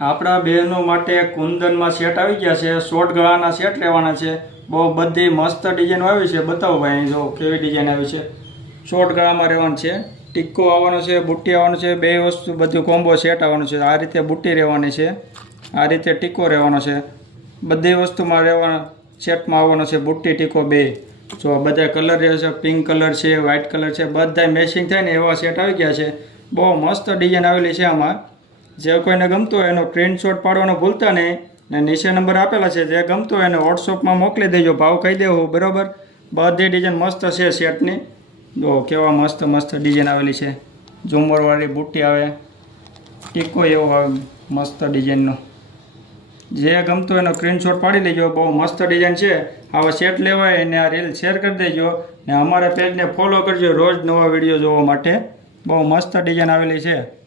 આપણા બહેનો માટે કુંદનમાં સેટ આવી ગયા છે. શોર્ટ ગળાના સેટ લેવાના છે. બહુ બધી મસ્ત ડિઝાઇન આવી છે. બતાવો ભાઈ, જો કેવી ડિઝાઇન આવી છે. શોર્ટ ગળામાં રહેવાનું છે. ટીક્કો આવવાનો છે, બુટ્ટી આવવાનું છે, બે વસ્તુ બધું કોમ્બો સેટ આવવાનું છે. આ રીતે બુટ્ટી રહેવાની છે, આ રીતે ટીક્કો રહેવાનો છે. બધી વસ્તુમાં રહેવાના સેટમાં આવવાનો છે બુટ્ટી ટીક્કો બે. જો બધા કલર રહે છે, પિંક કલર છે, વ્હાઇટ કલર છે, બધા મેચિંગ થાય ને એવા સેટ આવી ગયા છે. બહુ મસ્ત ડિઝાઇન આવેલી છે. આમાં જે કોઈને ગમતું હોય એનો સ્ક્રીનશોટ પાડવાનો ભૂલતા નહીં, ને નીચે નંબર આપેલા છે. જે ગમતું હોય એને વોટ્સઅપમાં મોકલી દેજો, ભાવ કહી દેવું બરાબર. બધી ડિઝાઇન મસ્ત છે સેટની. જો કેવા મસ્ત મસ્ત ડિઝાઇન આવેલી છે. ઝુમરવાળી બુટ્ટી આવે, ટીકો એવો આવે મસ્ત ડિઝાઇનનો. જે ગમતું એનો સ્ક્રીનશોટ પાડી લેજો. બહુ મસ્ત ડિઝાઇન છે. આવા સેટ લેવાય એને આ રીલ શેર કરી દેજો ને અમારા પેજને ફોલો કરજો રોજ નવા વિડીયો જોવા માટે. બહુ મસ્ત ડિઝાઇન આવેલી છે.